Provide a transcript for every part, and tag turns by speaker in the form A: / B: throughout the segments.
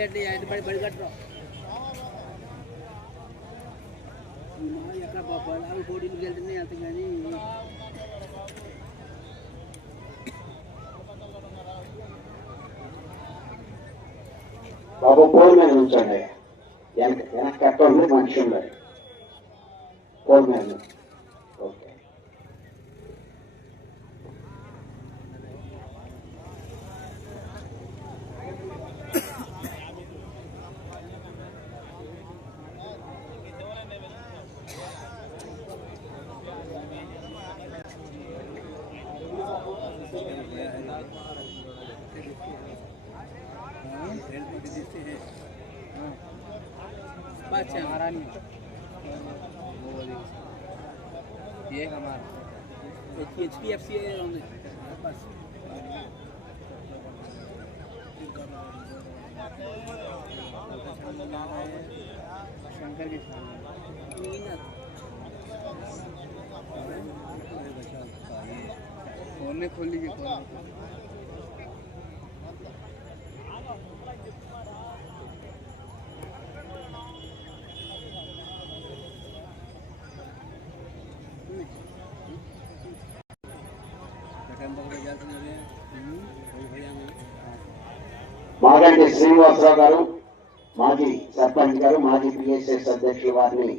A: ఎట్లా ఎట్లా పడి పడి కట్టరు ఎక్కడ పోటీ
B: బాబు పోల్ మీద ఉంచండి వెనక వెనక కట్టండి మనిషి ఉండాలి పోల్ మీద
A: ये हमारा। एच पी एफ़ सी है बस। शंकर के फ़ोन खोल लीजिए फ़ोन
B: మాగంటి శ్రీనివాసరావు గారు మాజీ సర్పంచ్ గారు మాజీ పిఎస్ఎస్ అధ్యక్షులు వారిని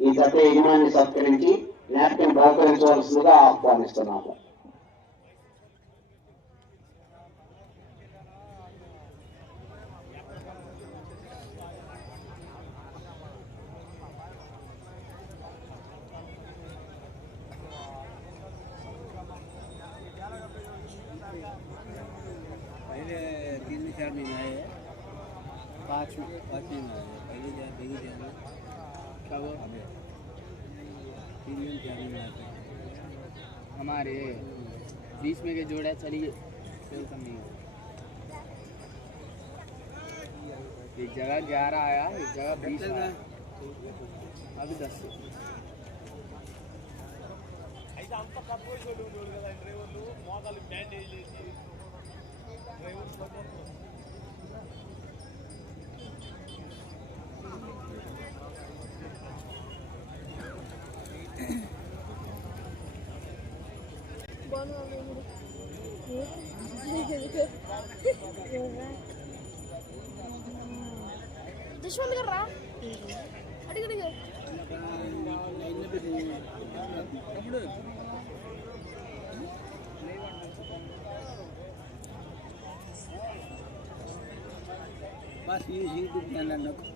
B: ఈ గత యజమాని సత్కరించి జ్ఞాపకం బహుకరించవలసిందిగా ఆహ్వానిస్తున్నాము.
A: हमारे। बीच में के जोड़ा चलिए। एक जगह ग्यारह आया, एक जगह बीस आया। अभी दस।
C: Just
A: one girl, right? How do
C: Pas ini
A: hidupnya nanak.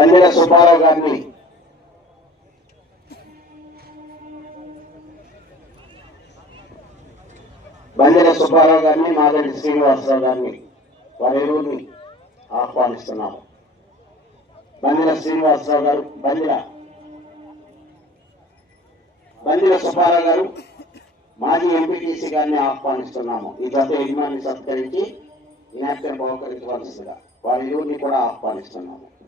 B: బండిర Subbarao గారిని. బండిర సుబ్బారావు గారిని మాగంటి శ్రీనివాసరావు గారిని వారి ఆహ్వానిస్తున్నాము. బండిర శ్రీనివాసరావు గారు బండిర బండిర సుబ్బారావు గారు మాజీ ఎంపీటీసీ గారిని ఆహ్వానిస్తున్నాము. ఈ గత యజమాని సత్కరించి జ్ఞాపకం బహుకరించవలసిందిగా వారి కూడా ఆహ్వానిస్తున్నాము.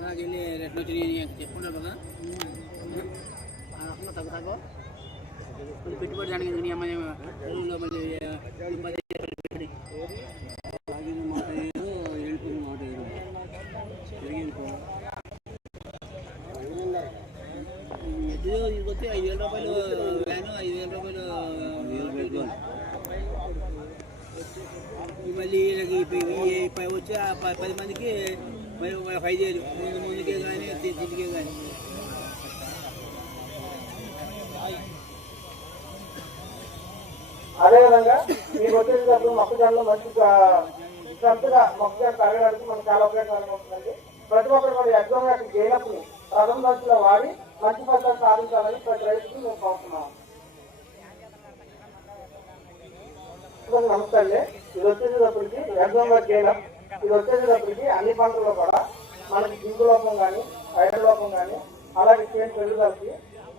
A: నాకెళ్ళి రెట్లు వచ్చినాయి చెప్పుంటారు కదా తగ్గు తగ్గు పెట్టుబడి దానికి అమ్మాయి మళ్ళీ పది మందికి మరి ఐదు వేలు మూడు మందికే కానీ తిండికే కానీ
D: అదేవిధంగా మీకు వచ్చేటప్పుడు మొక్కజొన్నలో మంచి స్ట్రెంత్గా మొక్కజొన్న తరగడానికి మనకు చాలా ఉపయోగకరంగా ఉంటుందండి. ప్రతి ఒక్కరు కూడా ఎగ్జామ్ యొక్క గేనప్ని ప్రథమ దశలో వాడి మంచి ఫలితాలు సాధించాలని ప్రతి రైతుకి మేము కోరుతున్నాం నమస్తే అండి. ఇది వచ్చేటప్పటికి ఎగ్జామ్ వర్క్ గేనప్ ఇది వచ్చేటప్పటికి అన్ని పంటల్లో కూడా మనకి జింకు లోపం కానీ ఐరన్ లోపం కానీ అలాగే చేను పెరుగుదలకి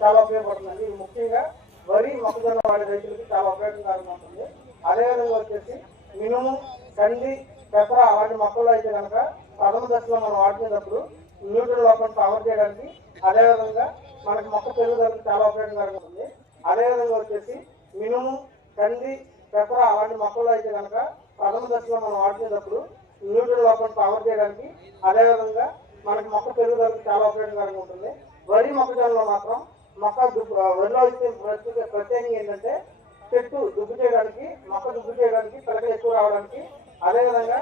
D: చాలా ఉపయోగపడుతుంది. ఇది ముఖ్యంగా వరి మొక్కజొన్న వాడే రైతులకి చాలా ఉపయోగకరంగా ఉంటుంది. అదేవిధంగా వచ్చేసి మినుము కంది పెప్పర అలాంటి మొక్కలు అయితే కనుక ప్రథమ దశలో మనం వాడుకునేటప్పుడు న్యూట్రల్ లోపం కవర్ చేయడానికి అదేవిధంగా మనకి మొక్క పెరుగుదలకు చాలా ఉపయోగకరంగా ఉంటుంది. అదేవిధంగా వచ్చేసి మినుము కంది పెప్పర అలాంటి మొక్కలు అయితే కనుక ప్రథమ దశలో మనం వాడుకునేటప్పుడు న్యూట్రల్ లోపల కవర్ చేయడానికి అదేవిధంగా మనకి మొక్క పెరుగుదలకు చాలా ఉపయోగకరంగా ఉంటుంది. వరి మొక్కజొన్నలో మాత్రం మొక్క వరిలో ఇచ్చే ప్రత్యేక ప్రత్యేకంగా ఏంటంటే చెట్టు దుబ్బు చేయడానికి మొక్క దుబ్బు చేయడానికి పిలకలు ఎక్కువ రావడానికి అదేవిధంగా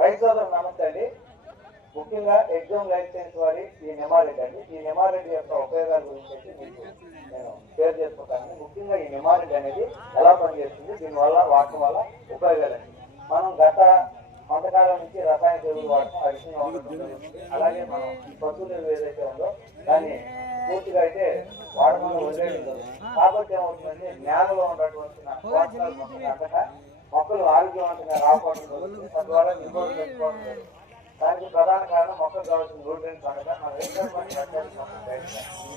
D: రైతు సోదరు నమస్తే అండి. ముఖ్యంగా ఎగ్జామ్ లైఫ్ సైన్స్ వారి ఈ నిమారెడ్డి అండి. ఈ నిమారెడ్డి యొక్క ఉపయోగాల గురించి మీకు నేను షేర్ చేసుకుంటాను. ముఖ్యంగా ఈ నిమారెడ్డి అనేది ఎలా పనిచేస్తుంది? దీనివల్ల వాడటం వల్ల ఉపయోగాలండి మనం గత కొంతకాలం నుంచి రసాయన ఎరువులు వాడటం అడిషనల్ వాడటం అలాగే మనం పశువుల ఏదైతే ఉందో దాన్ని పూర్తిగా అయితే వదిలేయడం జరుగుతుంది. కాబట్టి ఏమవుతుందంటే నేలలో ఉన్నటువంటి అందక మొక్కలు ఆరోగ్యవంతంగా రాకపోవడం తద్వారా జరుగుతుంది దానికి ప్రధాన కారణం మొక్కలు కావాల్సిన న్యూట్రియన్స్ అనగా మన రిక్వైర్మెంట్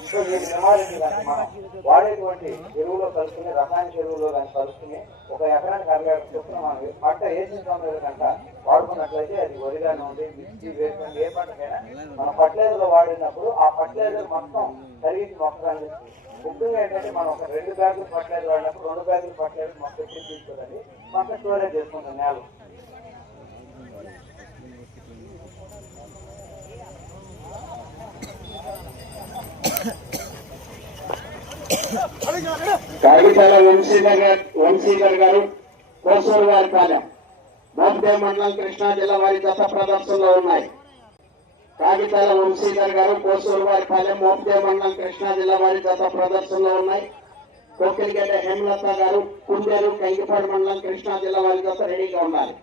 D: సో దీని నివారించి కానీ మనం వాడేటువంటి ఎరువులో కలుసుకుని రసాయన ఎరువులో కానీ కలుపుకుని ఒక ఎకరానికి అరవై చొప్పున మనం పంట వేసిన సమయంలో కనుక వాడుకున్నట్లయితే అది వరిగానే ఉంది మిర్చి వేసిన ఏ పంటకైనా మన ఫర్టిలైజర్లో వాడినప్పుడు ఆ ఫర్టిలైజర్ మొత్తం కరిగించి మొక్క అందిస్తుంది ముఖ్యంగా ఏంటంటే మనం ఒక రెండు బ్యాగులు ఫర్టిలైజర్ వాడినప్పుడు రెండు బ్యాగులు ఫర్టిలైజర్ మొక్క ఎప్పుడు మొక్క స్టోరేజ్ చేసుకుంటాం నేల
B: కాగితాల వంశీధర్ గారు వంశీధర్ గారు కోసూరు వారి పాలెం. బాంబే మండలం కృష్ణా జిల్లా వారి దశ ప్రదర్శనలో ఉన్నాయి. కాగితాల వంశీధర్ గారు కోసూరు వారి పాలెం మోపిదేవ్ మండలం కృష్ణా జిల్లా వారి దశ ప్రదర్శనలో ఉన్నాయి. కోకిలిగడ్డ హేమలత గారు కుండేరు కంకిపాడు మండలం కృష్ణా జిల్లా వారి దశ రెడీగా ఉండాలి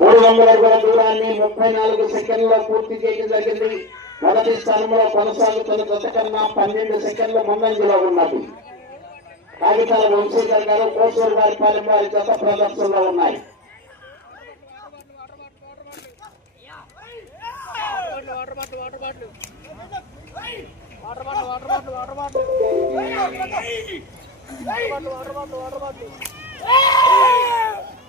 B: మూడు వందల అడుగుల దూరాన్ని ముప్పై నాలుగు సెకండ్లో పూర్తి చేయడం జరిగింది. మొదటి స్థానంలో కొనసాగుతున్న జత కన్నా పన్నెండు సెకండ్ల ముందంజలో ఉన్నది. కాగితాల వంశీధర్ గారు కోసూరు వారి పాలెం వారి జత ప్రదర్శనలో ఉన్నాయి.
C: వాటర్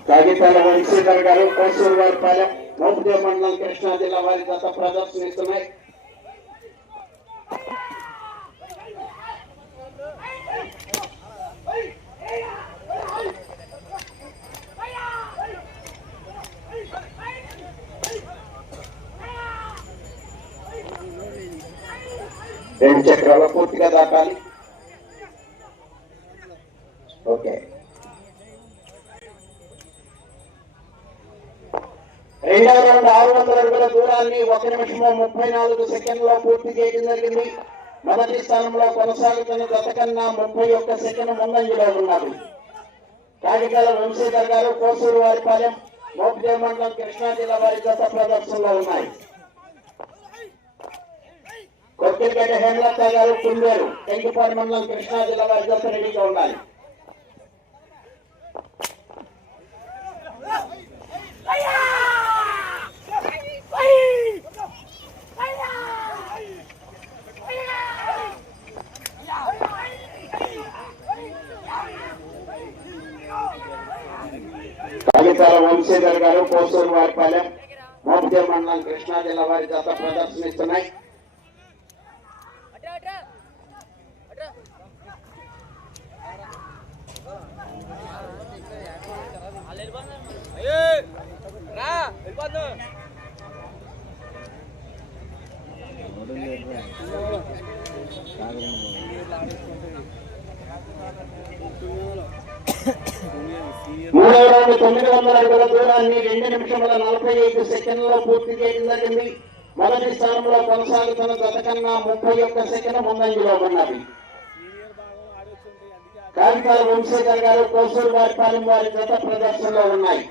B: కాగితాల వారి శ్రీధర్ గారు కోసూరు వారి పాలెం మోపుదేవ్ మండలం కృష్ణా జిల్లా వారి గత ప్రదర్శనిస్తున్నాయి రెండు చక్రాల పూర్తిగా దాటాలి రెండు వేల రెండు ఆరు వందల అడుగుల దూరాన్ని ఒక నిమిషము ముప్పై నాలుగు సెకండ్లో పూర్తి చేయడం జరిగింది. మొదటి స్థానంలో కొనసాగుతున్న గత కన్నా ముప్పై ఒక్క సెకండ్ ముందంజలో ఉన్నారు కాగితాల వంశీధర్ గారు కోసూరు వారిపాలెం మోపిదేవ్ మండలం కృష్ణా జిల్లా వారి గత ప్రదర్శనలో ఉన్నాయి. కొత్తిరిగడ్డ హేమలత గారు కుందేరు టెంకిపాడు మండలం కృష్ణా జిల్లా వారి గత రెడీగా ఉండాలి గారు కోసూరు వారిపాలెం మోపిదే మండలం కృష్ణా జిల్లా వారి జత ప్రదర్శనిస్తున్నాయి
C: రా
B: తొమ్మిది వందల అడుగుల దూరాన్ని రెండు నిమిషముల నలభై ఐదు సెకండ్లలో పూర్తి చేయడం జరిగింది. మొదటి స్థానంలో కొనసాగుతున్న గత కన్నా ముప్పై ఒక్క సెకండ్ ముందంజలో ఉన్నది కాగితాల వంశీధర్ గారు కోసూరు వారి పాలెం వారి జత ప్రదర్శనలో ఉన్నాయి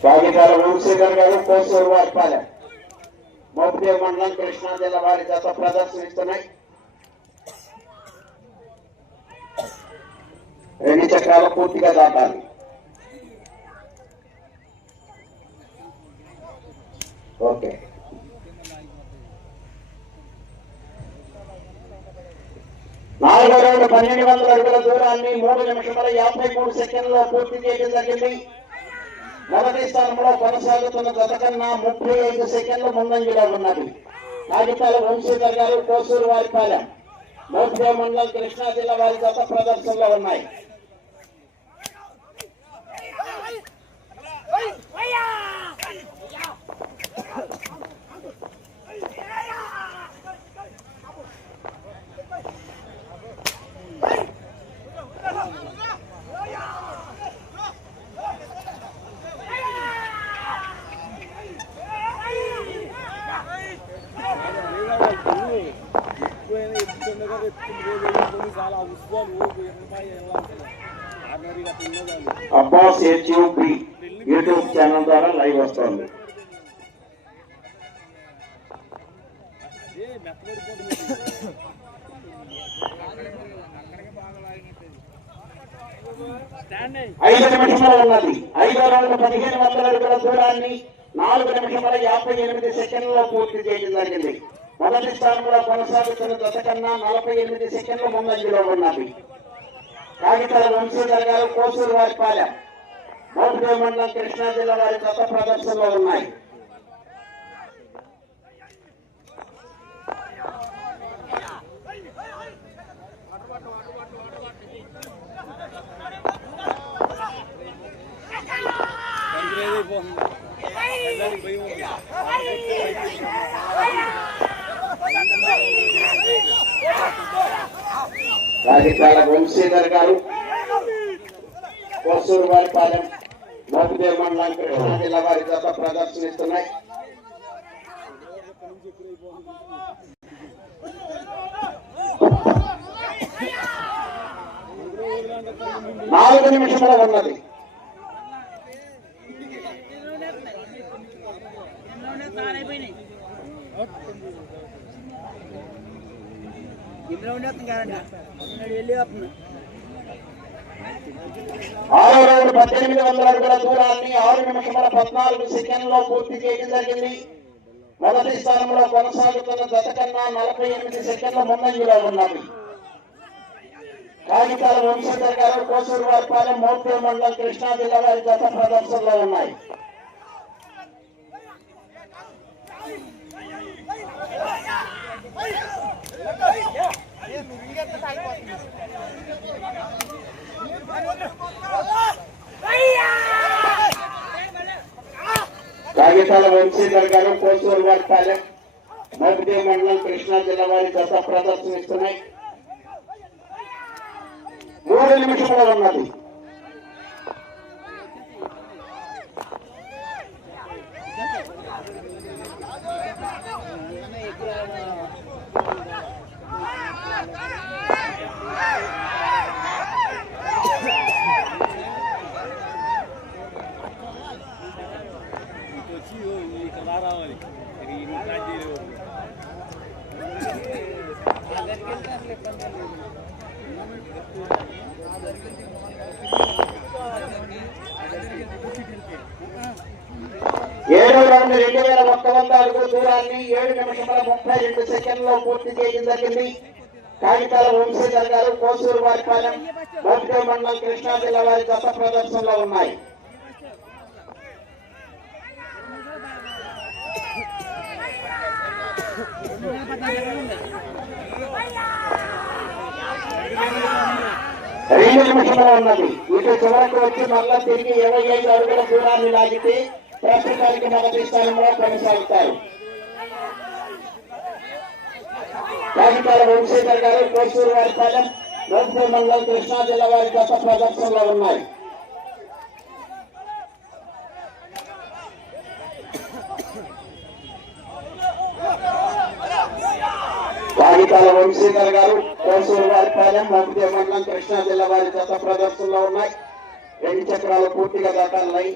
B: కాగితాల వంశీధర్ గారు కోసూరు వారిపాలెం మోపిదేవ్ మండలం కృష్ణా జిల్లా వారి జత ప్రదర్శనిస్తున్నాయి రెండు చక్రాలు పూర్తిగా దాటాలి ఓకే. నాలుగో రౌండ్ పన్నెండు వందల అడుగుల దూరాన్ని మూడు నిమిషముల యాభై మూడు సెకండ్లో పూర్తి చేయడం జరిగింది. మొదటి స్థానంలో కొనసాగుతున్న గత కన్నా ముప్పై ఐదు సెకండ్ల ముందంజలో ఉన్నది. కాగితాల వంశీధర్ గారు కోసూరు వారిపాలెం. మోపిదే మండలం కృష్ణా జిల్లా వారి గత ప్రదర్శనలో ఉన్నాయి. అబ్బాస్ హెచ్యూపి యూట్యూబ్ ఛానల్ ద్వారా లైవ్ వస్తుంది. ఐదు నిమిషాలు ఉన్నది. ఐదో రౌండ్ పదిహేను వందల అడుగుల దూరాన్ని నాలుగు నిమిషాల యాభై ఎనిమిది సెకండ్లలో పూర్తి చేయడం జరిగింది. మొదటి స్థానంలో కొనసాగుతున్న దశ కన్నా నలభై ఎనిమిది సెకండ్ల ముందంజలో ఉన్నది. కాగితాల వంశీధర్ గారు కోసూరు వారి పాలెం. మోపిదేవ్ మండలం కృష్ణా జిల్లా వారి గత ప్రదర్శనలో ఉన్నాయి. రాజకీయాల వంశీధర్ గారు కోసూరు వారిపాలెం మోపిదేవ్ మండలం కృష్ణా జిల్లా వారి జత ప్రదర్శనిస్తున్నాయి. నాలుగు నిమిషముల ఉన్నది.
A: తారైపోయినాయి.
B: ఆరు రోజులు పద్దెనిమిది వందల అడుగుల దూరాన్ని ఆరు నిమిషముల పద్నాలుగు సెకండ్లో పూర్తి చేయడం జరిగింది. మొదటి స్థానంలో కొనసాగుతున్న గత కన్నా నలభై ఎనిమిది సెకండ్ల ముందంజలో ఉన్నది. కాగితాల వంశీధర్ గారు కోసూరు వారిపాలెం మోపే మండలం కృష్ణా జిల్లా వారి గత ప్రదర్శనలో ఉన్నాయి. కాగితాల వంశీధర్ గారు కోసూరు వారిపాలెం మొదటి మండలం కృష్ణా జిల్లా వారి గత ప్రదర్శనిస్తున్నాయి. మూడు నిమిషంలో ఉన్నది.
C: రావాలి.
B: ఏడు రెండు రెండు వేల ఒక్క వంద అడుగుల దూరాన్ని ఏడు నిమిషముల ముప్పై రెండు సెకండ్లో పూర్తి చేయడం జరిగింది. కాగితాల వంశీధర్ గారు కోసూరు వారిపాలెం మోపిటే మండలం కృష్ణా జిల్లా వారి గత ప్రదర్శనలో ఉన్నాయి. రెండు నిమిషంలో ఉన్నది ఇటు చివరకు వచ్చి మళ్ళా తిరిగి ఇరవై ఐదు అడుగుల దూరాన్ని లాగితే ప్రస్తుతానికి మొదటి స్థానంలో కొనసాగుతారు. రాజకీయ వంశీధర్ గారు కోసూరు వారి పాలెం మండలం కృష్ణా జిల్లా వారి గత ప్రదర్శనలో ఉన్నాయి. కాగితాల వంశీధర్ గారు కోసూరు వారి పాలెం మంత్రి మండలం కృష్ణా జిల్లా వారి జత ప్రదర్శనలో ఉన్నాయి. రెండు చక్రాలు పూర్తిగా దాటాలని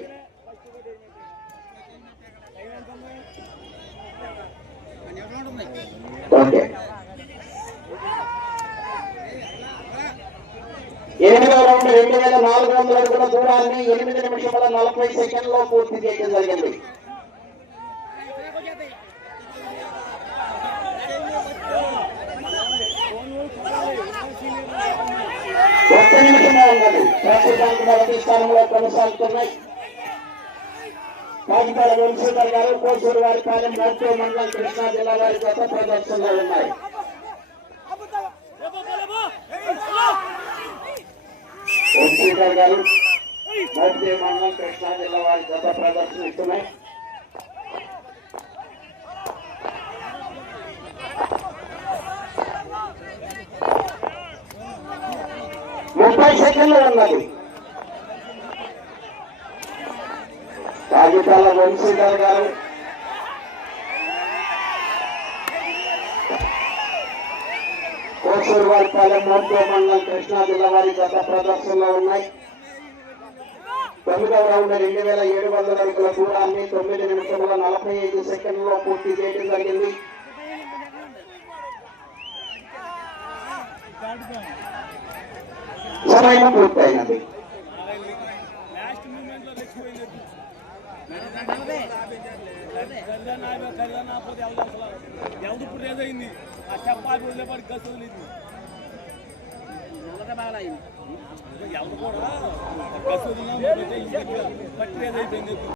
B: ఎనిమిదో రౌండ్ రెండు వేల నాలుగు వందల అడుగుల దూరాన్ని ఎనిమిది నిమిషముల నలభై సెకండ్లో పూర్తి చేయడం జరిగింది ఒక్క ఉన్నది ప్రస్తుతానికి మొదటి స్థానంలో కొనసాగుతున్నాయి కాగితాల వంశీధర్ గారు కోసూరు వారి పాలెం మోర్చో మండలం కృష్ణా జిల్లా వారి గత ప్రదర్శనలో ఉన్నాయి వంశీధర్ గారు మోర్చో మండలం కృష్ణా జిల్లా వారి గత ప్రదర్శన ఇస్తున్నాయి ముప్పై సెకండ్లు ఉన్నది రాజకీయాల వంశీధర్ గారు కోసూరు వారిపాలెం మండలం కృష్ణా జిల్లా వారి గత ప్రదర్శనలో ఉన్నాయి. తొమ్మిదవ రౌండ్ రెండు వేల ఏడు వందల అడుగుల దూరాన్ని తొమ్మిది నిమిషముల నలభై ఐదు సెకండ్లలో పూర్తి చేయడం జరిగింది. సరైన పూర్తయినది
C: లాస్ట్ ఎవరు కూడా గస్ పట్టి ఏదైపోయింది